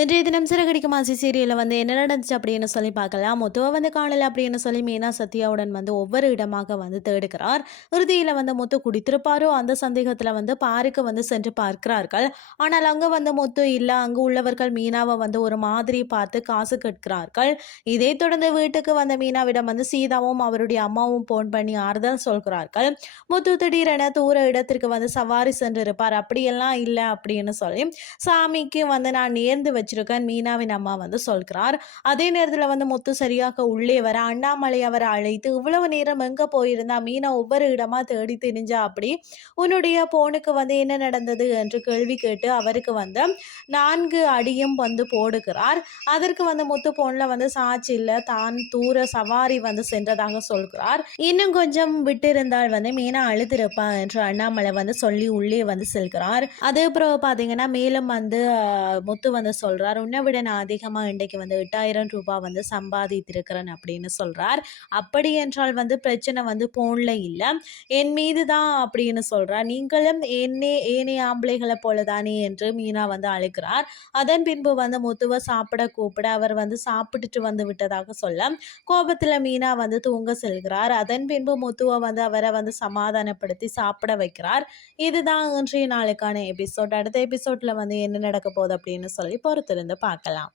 இன்றைய தினம் சிறகடிக்க மாசி சீரியலில் வந்து என்ன நடந்துச்சு அப்படின்னு சொல்லி பார்க்கலாம். முத்துவை வந்து காணல அப்படின்னு சொல்லி மீனா சத்யாவுடன் வந்து ஒவ்வொரு இடமாக வந்து தேடுகிறார். இறுதியில் வந்து முத்து குடித்திருப்பாரோ அந்த சந்தேகத்தில் வந்து பாருக்கு வந்து சென்று பார்க்கிறார்கள். ஆனால் அங்கே வந்து முத்து இல்லை அங்கு உள்ளவர்கள் மீனாவை வந்து ஒரு மாதிரி பார்த்து காசு கேட்கிறார்கள். இதை தொடர்ந்து வீட்டுக்கு வந்த மீனாவிடம் வந்து சீதாவும் அவருடைய அம்மாவும் போன் பண்ணி ஆறுதல் சொல்கிறார்கள். முத்து திடீரென தூர இடத்திற்கு வந்து சவாரி சென்றிருப்பார். அப்படியெல்லாம் இல்லை அப்படின்னு சொல்லி சாமிக்கு வந்து நான் நேர்ந்து வச்சிருக்கேன் மீனாவின் அம்மா வந்து சொல்கிறார். அதே நேரத்தில் வந்து முத்து சரியாக உள்ளே வர அண்ணாமலை அவரை அழைத்து இவ்வளவு நேரம் எங்கே போயிருந்தா? மீனா ஒவ்வொரு இடமா தேடி தெரிஞ்சா அப்படி? உன்னுடைய போனுக்கு வந்து என்ன நடந்தது? என்று கேள்வி கேட்டு அவருக்கு வந்து நான்கு அடியும் வந்து போடுகிறார். அதற்கு வந்து முத்து போன்ல வந்து சாட்சி இல்லை. தான் தூர சவாரி வந்து சென்றதாக சொல்கிறார். இன்னும் கொஞ்சம் விட்டிருந்தால் வந்து மீனா அழுத்திருப்பா என்று அண்ணாமலை வந்து சொல்லி உள்ளே வந்து செல்கிறார். அதே பிறகு பார்த்தீங்கன்னா மேலும் வந்து முத்து வந்து சொல்றார். உன்னை விட நான் அதிகமாக இன்றைக்கு வந்து எட்டாயிரம் ரூபாய் வந்து சம்பாதித்திருக்கிறேன் அப்படின்னு சொல்றார். அப்படி என்றால் வந்து பிரச்சனை வந்து போன்ல இல்லை. என் மீது தான் அப்படின்னு சொல்றார். நீங்களும் என்னே ஏனைய ஆம்பளைகளை போல தானே என்று மீனா வந்து அழைக்கிறார். அதன் பின்பு வந்து முத்துவை சாப்பிட கூப்பிட அவர் வந்து சாப்பிட்டுட்டு வந்து விட்டதாக சொல்ல கோபத்தில் மீனா வந்து தூங்க செல்கிறார். அதன் பின்பு முத்துவை வந்து அவரை வந்து சமாதானப்படுத்தி சாப்பிட வைக்கிறார். இதுதான் இன்றைய நாளுக்கான எபிசோட். அடுத்த எபிசோட்ல வந்து என்ன நடக்க போகுது? அப்படின்னு சொல்லி பொறுத்திருந்து பார்க்கலாம்.